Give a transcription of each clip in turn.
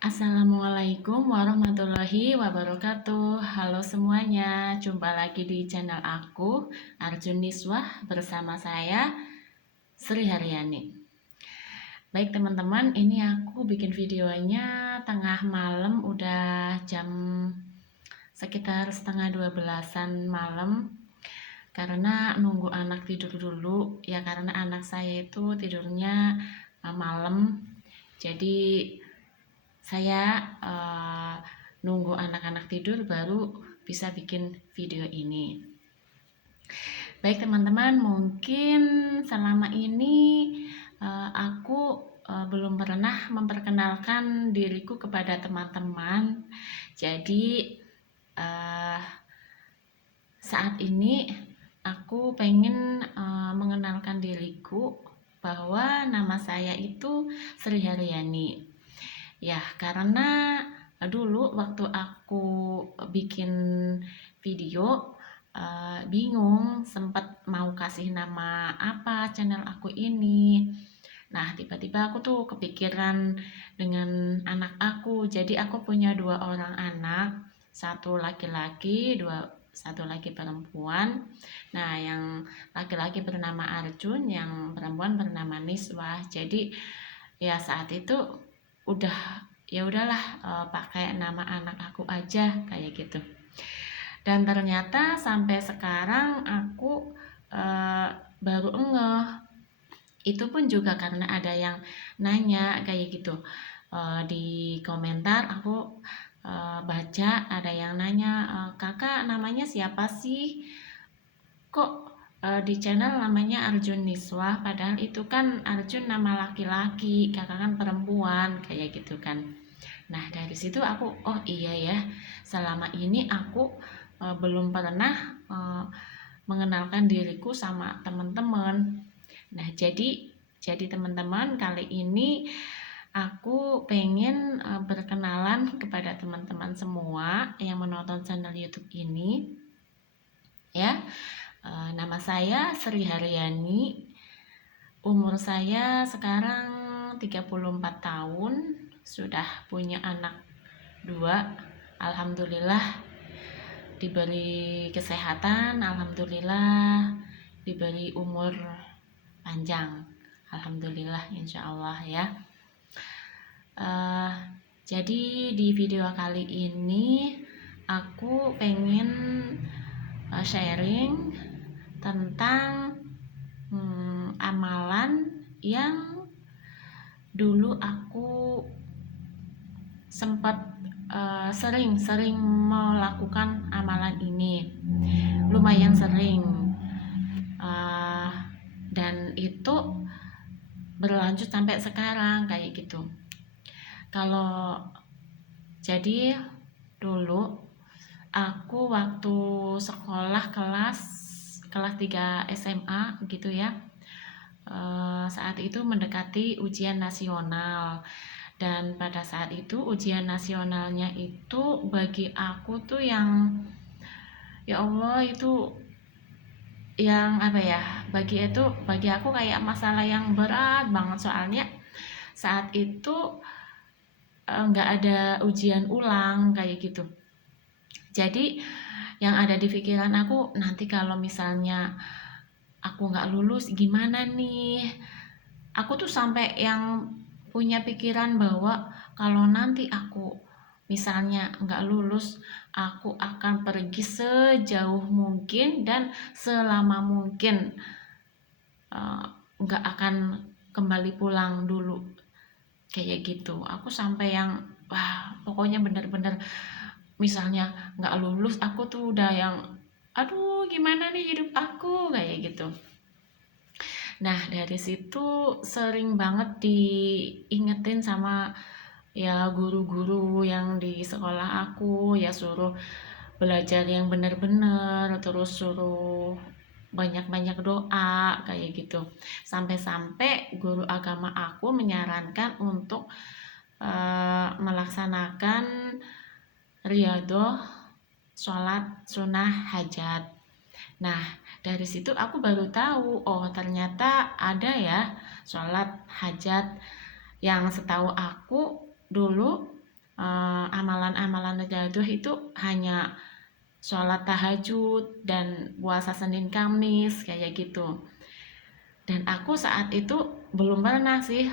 Assalamualaikum warahmatullahi wabarakatuh. Halo semuanya, jumpa lagi di channel aku, Arjun Niswah, bersama saya, Sri Haryani. Baik teman-teman, ini aku bikin videonya tengah malam, udah jam sekitar setengah 12-an malam. Karena nunggu anak tidur dulu, ya karena anak saya itu tidurnya malam. Jadi saya nunggu anak-anak tidur baru bisa bikin video ini. Baik teman-teman, mungkin selama ini aku belum pernah memperkenalkan diriku kepada teman-teman. Jadi saat ini aku pengen mengenalkan diriku bahwa nama saya itu Sri Haryani. Ya, karena dulu waktu aku bikin video bingung sempat mau kasih nama apa channel aku ini. Nah, tiba-tiba aku tuh kepikiran dengan anak aku. Jadi aku punya dua orang anak, satu laki-laki, satu lagi perempuan. Nah, yang laki-laki bernama Arjun, yang perempuan bernama Niswah. Jadi ya saat itu udah ya udahlah pakai nama anak aku aja kayak gitu. Dan ternyata sampai sekarang aku baru ngeh. Itu pun juga karena ada yang nanya kayak gitu. Di komentar aku baca ada yang nanya, kakak namanya siapa sih? Kok di channel namanya Arjun Niswah, padahal itu kan Arjun nama laki-laki, kakak kan perempuan, kayak gitu kan. Nah dari situ aku, oh iya ya, selama ini aku belum pernah mengenalkan diriku sama teman-teman. Nah jadi teman-teman, kali ini aku pengen berkenalan kepada teman-teman semua yang menonton channel YouTube ini ya. Nama saya Sri Haryani, umur saya sekarang 34 tahun, sudah punya anak dua. Alhamdulillah diberi kesehatan, alhamdulillah diberi umur panjang, alhamdulillah insya Allah ya. Jadi di video kali ini aku pengen sharing tentang amalan yang dulu aku sempat sering melakukan amalan ini, lumayan sering, dan itu berlanjut sampai sekarang kayak gitu. Kalau jadi dulu aku waktu sekolah kelas 3 SMA gitu ya, saat itu mendekati ujian nasional. Dan pada saat itu ujian nasionalnya itu bagi aku tuh yang ya Allah, itu yang apa ya, bagi aku kayak masalah yang berat banget. Soalnya saat itu nggak ada ujian ulang kayak gitu. Jadi yang ada di pikiran aku, nanti kalau misalnya aku nggak lulus gimana nih. Aku tuh sampai yang punya pikiran bahwa kalau nanti aku misalnya nggak lulus, aku akan pergi sejauh mungkin dan selama mungkin, nggak akan kembali pulang dulu kayak gitu. Aku sampai yang wah, pokoknya bener-bener misalnya nggak lulus aku tuh udah yang aduh gimana nih hidup aku kayak gitu. Nah dari situ sering banget diingetin sama ya guru-guru yang di sekolah aku, ya suruh belajar yang benar-benar, terus suruh banyak-banyak doa kayak gitu. Sampai-sampai guru agama aku menyarankan untuk melaksanakan riyadhah sholat sunnah hajat. Nah dari situ aku baru tahu, oh ternyata ada ya sholat hajat, yang setahu aku dulu amalan-amalan riyadhah itu hanya sholat tahajud dan puasa Senin Kamis kayak gitu. Dan aku saat itu belum pernah sih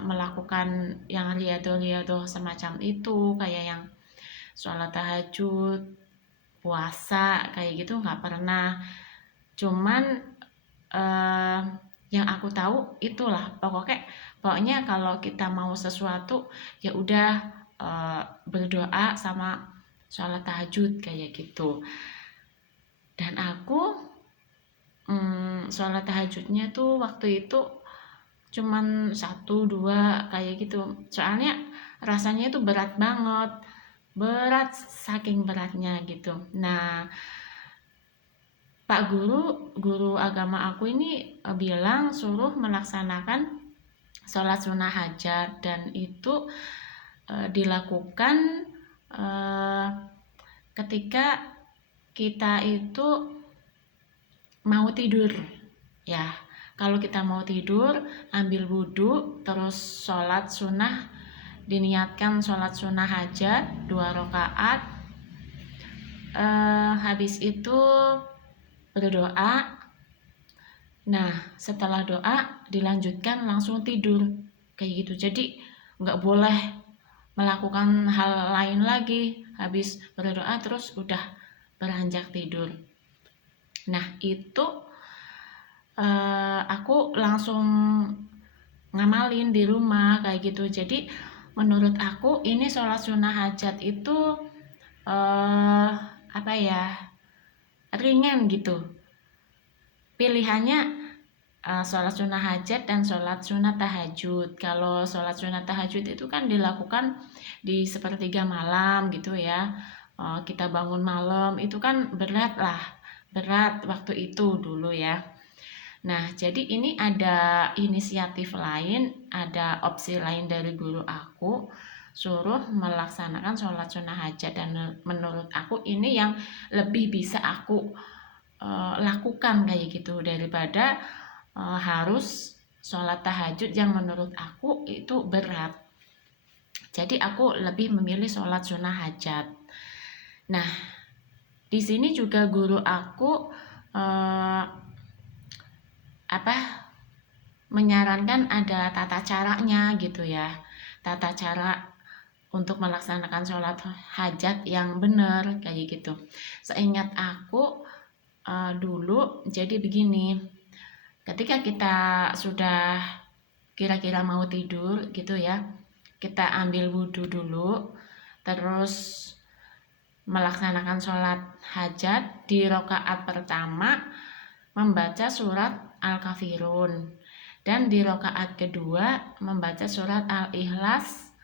melakukan yang riyadhah semacam itu, kayak yang sholat tahajud, puasa kayak gitu nggak pernah. Cuman eh, yang aku tahu itulah pokoknya kalau kita mau sesuatu ya udah berdoa sama sholat tahajud kayak gitu. Dan aku sholat tahajudnya tuh waktu itu cuman satu dua kayak gitu, soalnya rasanya itu berat banget, berat saking beratnya gitu. Nah, Pak guru agama aku ini bilang suruh melaksanakan sholat sunnah hajat, dan itu dilakukan ketika kita itu mau tidur ya. Kalau kita mau tidur, ambil wudhu, terus sholat sunnah, diniatkan sholat sunnah hajat 2 rakaat. Habis itu berdoa. Nah, setelah doa dilanjutkan langsung tidur kayak gitu. Jadi nggak boleh melakukan hal lain lagi. Habis berdoa terus udah beranjak tidur. Nah, itu aku langsung ngamalin di rumah kayak gitu. Jadi menurut aku ini sholat sunnah hajat itu apa ya, ringan gitu. Pilihannya sholat sunnah hajat dan sholat sunnah tahajud. Kalau sholat sunnah tahajud itu kan dilakukan di sepertiga malam gitu ya. Kita bangun malam itu kan berat waktu itu dulu ya. Nah, jadi ini ada inisiatif lain, ada opsi lain dari guru aku, suruh melaksanakan sholat sunnah hajat, dan menurut aku ini yang lebih bisa aku lakukan kayak gitu daripada harus sholat tahajud yang menurut aku itu berat. Jadi aku lebih memilih sholat sunnah hajat. Nah, di sini juga guru aku menyarankan ada tata caranya gitu ya, tata cara untuk melaksanakan sholat hajat yang benar kayak gitu. Seingat aku dulu jadi begini, ketika kita sudah kira-kira mau tidur gitu ya, kita ambil wudhu dulu, terus melaksanakan sholat hajat. Di rakaat pertama membaca surat Al-Kafirun, dan di rakaat kedua membaca surat Al-Ikhlas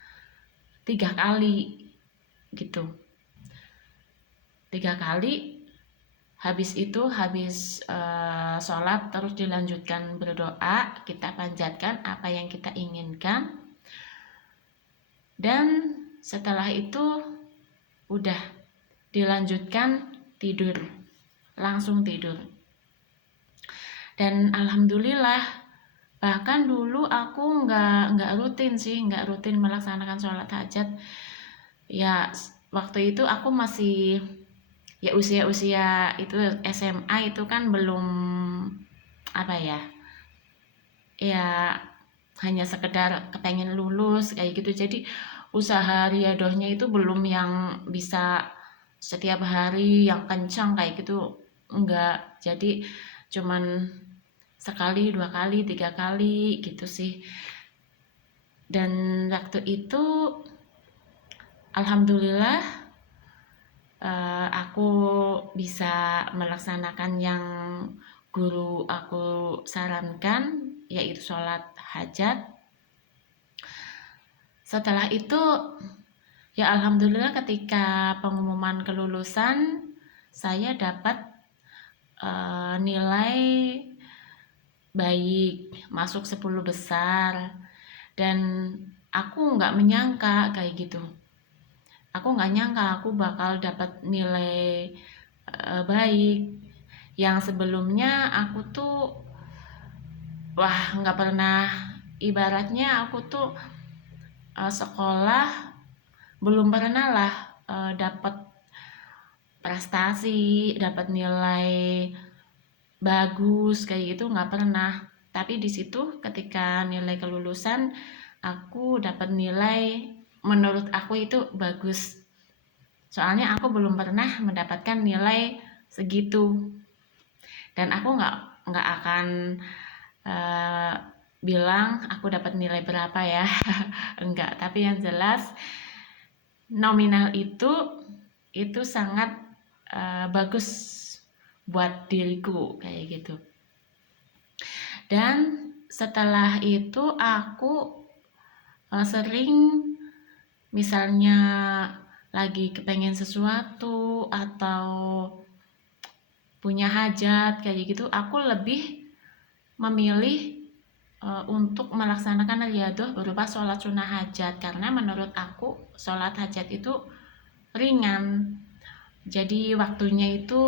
3 kali gitu, 3 kali. Habis itu sholat terus dilanjutkan berdoa, kita panjatkan apa yang kita inginkan, dan setelah itu udah dilanjutkan tidur, langsung tidur. Dan alhamdulillah, bahkan dulu aku nggak rutin melaksanakan sholat hajat ya. Waktu itu aku masih ya usia itu SMA, itu kan belum ya hanya sekedar kepengen lulus kayak gitu. Jadi usaha riyadhahnya itu belum yang bisa setiap hari yang kencang kayak gitu, enggak. Jadi cuman sekali, 2 kali, 3 kali gitu sih. Dan waktu itu alhamdulillah aku bisa melaksanakan yang guru aku sarankan, yaitu sholat hajat. Setelah itu ya alhamdulillah, ketika pengumuman kelulusan saya dapat nilai baik, masuk 10 besar. Dan aku nggak menyangka kayak gitu. Aku nggak nyangka aku bakal dapat nilai baik. Yang sebelumnya aku tuh nggak pernah, ibaratnya aku tuh sekolah belum pernah lah dapat prestasi, dapat nilai bagus kayak gitu, nggak pernah. Tapi di situ ketika nilai kelulusan aku dapat nilai menurut aku itu bagus. Soalnya aku belum pernah mendapatkan nilai segitu. Dan aku nggak akan uh, bilang aku dapat nilai berapa ya. Enggak, tapi yang jelas nominal itu sangat bagus buat diriku kayak gitu. Dan setelah itu aku sering misalnya lagi kepengen sesuatu atau punya hajat kayak gitu, aku lebih memilih untuk melaksanakan riyadhah berupa sholat sunnah hajat, karena menurut aku sholat hajat itu ringan. Jadi waktunya itu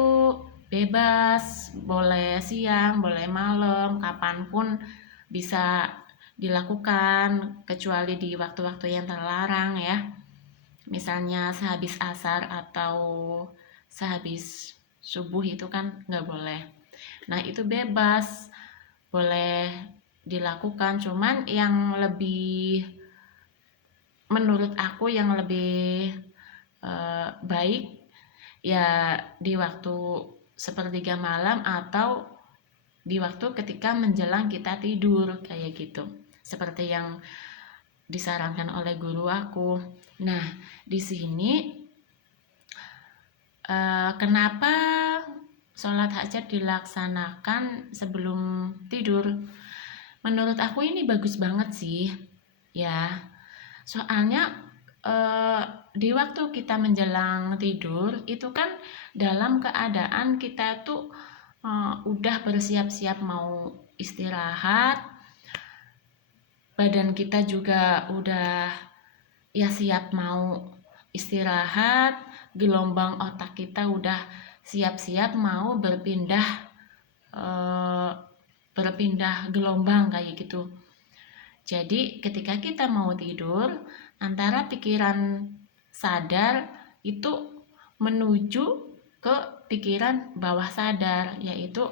bebas, boleh siang, boleh malam, kapanpun bisa dilakukan kecuali di waktu-waktu yang terlarang ya. Misalnya sehabis asar atau sehabis subuh itu kan nggak boleh. Nah itu bebas, boleh dilakukan, cuman yang lebih menurut aku yang lebih baik ya di waktu sepertiga malam atau di waktu ketika menjelang kita tidur kayak gitu, seperti yang disarankan oleh guru aku. Nah di sini kenapa sholat hajat dilaksanakan sebelum tidur? Menurut aku ini bagus banget sih ya, soalnya di waktu kita menjelang tidur itu kan dalam keadaan kita tuh udah bersiap-siap mau istirahat, badan kita juga udah ya siap mau istirahat, gelombang otak kita udah siap-siap mau berpindah gelombang kayak gitu. Jadi ketika kita mau tidur, antara pikiran sadar itu menuju ke pikiran bawah sadar, yaitu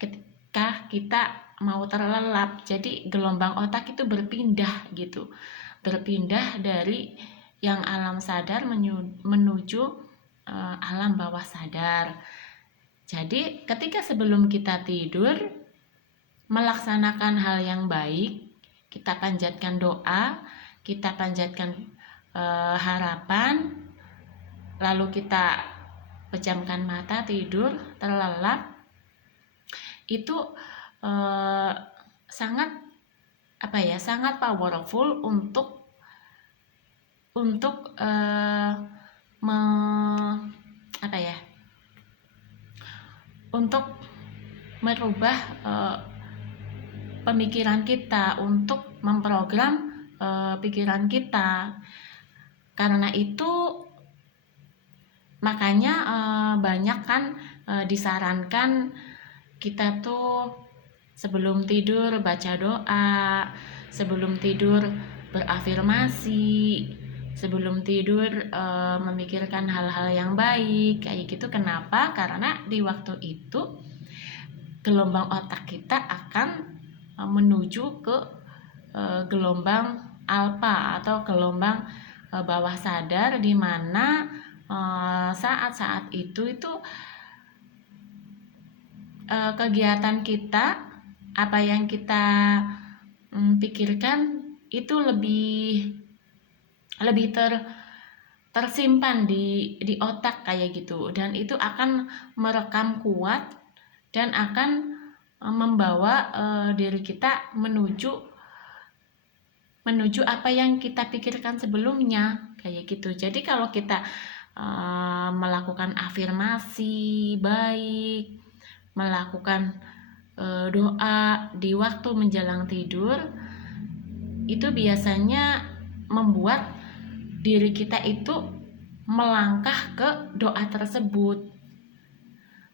ketika kita mau terlelap. Jadi gelombang otak itu berpindah gitu. Berpindah dari yang alam sadar menuju alam bawah sadar. Jadi ketika sebelum kita tidur melaksanakan hal yang baik, kita panjatkan doa, kita panjatkan harapan, lalu kita pejamkan mata tidur terlelap, itu sangat sangat powerful untuk untuk merubah pemikiran kita, untuk memprogram pikiran kita. Karena itu makanya banyak kan disarankan kita tuh sebelum tidur baca doa, sebelum tidur berafirmasi, sebelum tidur memikirkan hal-hal yang baik kayak gitu. Kenapa? Karena di waktu itu gelombang otak kita akan menuju ke gelombang alfa atau gelombang bawah sadar, di mana saat-saat itu kegiatan kita, apa yang kita pikirkan itu lebih tersimpan di otak kayak gitu, dan itu akan merekam kuat dan akan membawa diri kita menuju apa yang kita pikirkan sebelumnya kayak gitu. Jadi kalau kita melakukan afirmasi baik, melakukan doa di waktu menjelang tidur, itu biasanya membuat diri kita itu melangkah ke doa tersebut,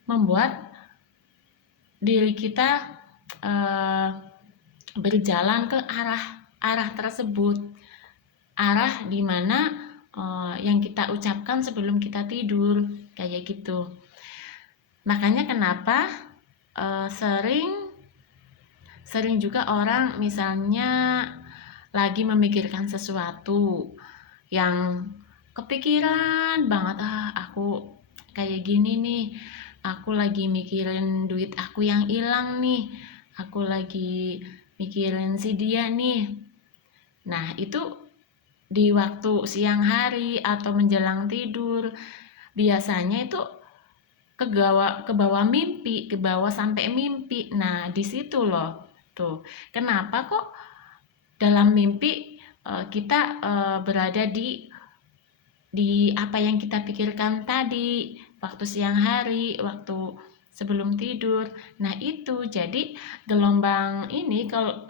membuat diri kita berjalan ke arah tersebut, arah dimana yang kita ucapkan sebelum kita tidur, kayak gitu. Makanya kenapa sering juga orang misalnya lagi memikirkan sesuatu yang kepikiran banget, aku kayak gini nih, aku lagi mikirin duit aku yang hilang nih, aku lagi mikirin si dia nih. Nah, itu di waktu siang hari atau menjelang tidur biasanya itu ke bawah mimpi, ke bawah sampai mimpi. Nah, di situ loh. Tuh, kenapa kok dalam mimpi kita berada di apa yang kita pikirkan tadi waktu siang hari, waktu sebelum tidur. Nah, itu jadi gelombang ini, kalau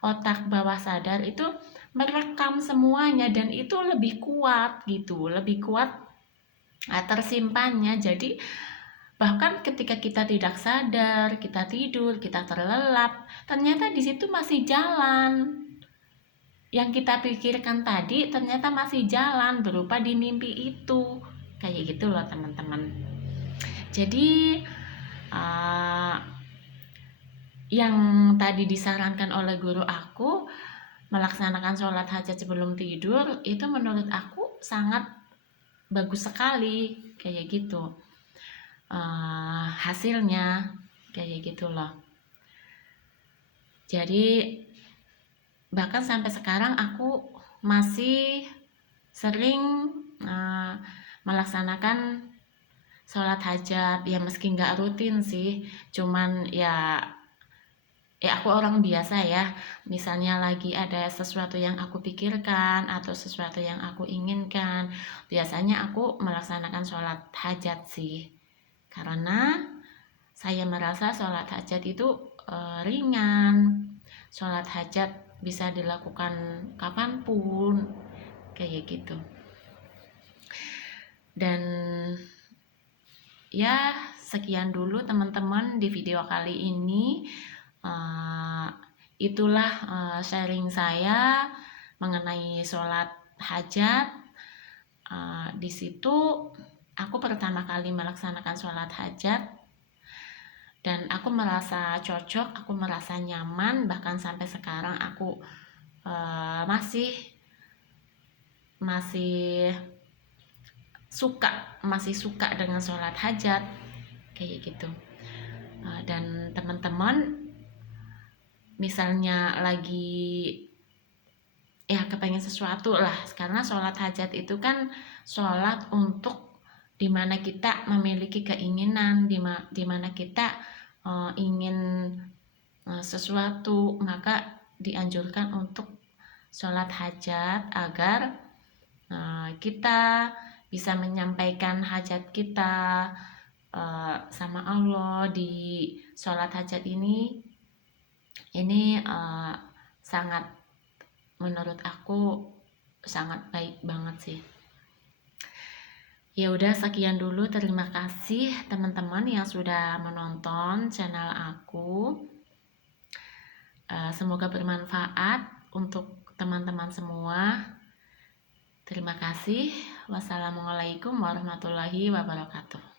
otak bawah sadar itu merekam semuanya, dan itu lebih kuat gitu, lebih kuat tersimpannya. Jadi bahkan ketika kita tidak sadar, kita tidur, kita terlelap, ternyata di situ masih jalan. Yang kita pikirkan tadi ternyata masih jalan berupa di mimpi itu. Kayak gitu loh teman-teman. Jadi yang tadi disarankan oleh guru aku, melaksanakan sholat hajat sebelum tidur, itu menurut aku sangat bagus sekali, kayak gitu. Hasilnya kayak gitu loh. Jadi bahkan sampai sekarang aku masih sering melaksanakan sholat hajat, ya meski nggak rutin sih, cuman ya aku orang biasa ya, misalnya lagi ada sesuatu yang aku pikirkan atau sesuatu yang aku inginkan, biasanya aku melaksanakan sholat hajat sih, karena saya merasa sholat hajat itu ringan, sholat hajat bisa dilakukan kapanpun, kayak gitu. Dan ya sekian dulu teman-teman di video kali ini. Itulah sharing saya mengenai sholat hajat. Di situ aku pertama kali melaksanakan sholat hajat dan aku merasa cocok, aku merasa nyaman, bahkan sampai sekarang aku masih suka dengan sholat hajat, kayak gitu. Dan teman-teman misalnya lagi kepengen sesuatu lah, karena sholat hajat itu kan sholat untuk dimana kita memiliki keinginan, dimana kita ingin sesuatu, maka dianjurkan untuk sholat hajat agar kita bisa menyampaikan hajat kita sama Allah di sholat hajat ini sangat, menurut aku sangat baik banget sih. Ya udah, sekian dulu, terima kasih teman-teman yang sudah menonton channel aku. Semoga bermanfaat untuk teman-teman semua. Terima kasih. Wassalamualaikum warahmatullahi wabarakatuh.